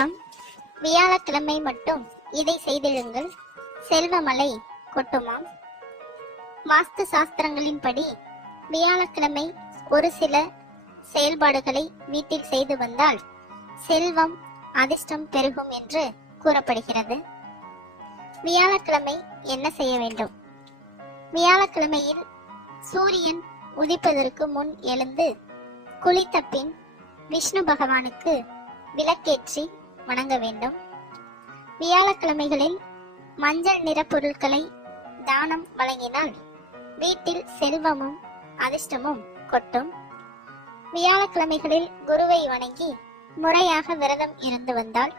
வணக்கம். வியாழக்கிழமை மட்டும் இதை செய்திடுங்கள், செல்வமழை கொட்டுமாம். வாஸ்து சாஸ்திரங்களின்படி வியாழக்கிழமை ஒரு சில செயல்பாடுகளை வீட்டில் செய்து வந்தால் செல்வம் அதிர்ஷ்டம் பெருகும் என்று கூறப்படுகிறது. வியாழக்கிழமை என்ன செய்ய வேண்டும்? வியாழக்கிழமையில் சூரியன் உதிப்பதற்கு முன் எழுந்து குளித்த பின் விஷ்ணு பகவானுக்கு விளக்கேற்றி வணங்க வேண்டும். வியாழக்கிழமைகளில் மஞ்சள் நிற பொருட்களை தானம் வழங்கினால் வீட்டில் செல்வமும் அதிர்ஷ்டமும் கொட்டும். வியாழக்கிழமைகளில் குருவை வணங்கி முறையாக விரதம் இருந்து வந்தால்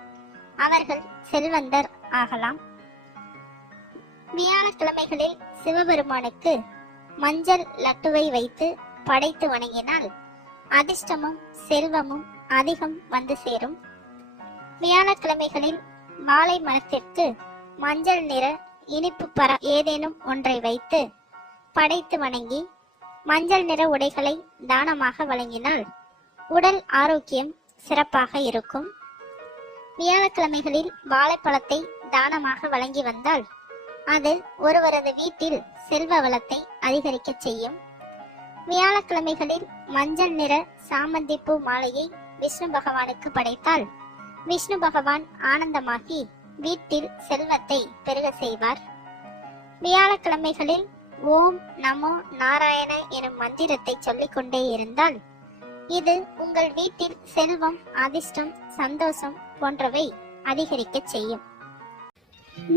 அவர்கள் செல்வந்தர் ஆகலாம். வியாழக்கிழமைகளில் சிவபெருமானுக்கு மஞ்சள் லட்டுவை வைத்து படைத்து வணங்கினால் அதிர்ஷ்டமும் செல்வமும் அதிகம் வந்து சேரும். வியாழக்கிழமைகளில் வாழை மரத்திற்கு மஞ்சள் நிற இனிப்பு ஏதேனும் ஒன்றை வைத்து படைத்து வணங்கி மஞ்சள் நிற உடைகளை தானமாக வழங்கினால் உடல் ஆரோக்கியம் சிறப்பாக இருக்கும். வியாழக்கிழமைகளில் வாழைப்பழத்தை தானமாக வழங்கி வந்தால் அது ஒருவரது வீட்டில் செல்வ வளத்தை அதிகரிக்க செய்யும். வியாழக்கிழமைகளில் மஞ்சள் நிற சாமந்தி பூ மாலையை விஷ்ணு பகவானுக்கு படைத்தால் விஷ்ணு பகவான் ஆனந்தமாகி வீட்டில் செல்வத்தை பெருக செய்வார். வியாழக்கிழமைகளில் ஓம் நமோ நாராயண எனும் மந்திரத்தை சொல்லிக்கொண்டே இருந்தால் இது உங்கள் வீட்டில் செல்வம், அதிர்ஷ்டம், சந்தோஷம் போன்றவை அதிகரிக்க செய்யும்.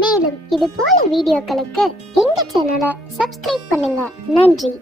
மேலும் இது போல வீடியோக்களுக்கு எங்க சேனலை சப்ஸ்கிரைப் பண்ணுங்க. நன்றி.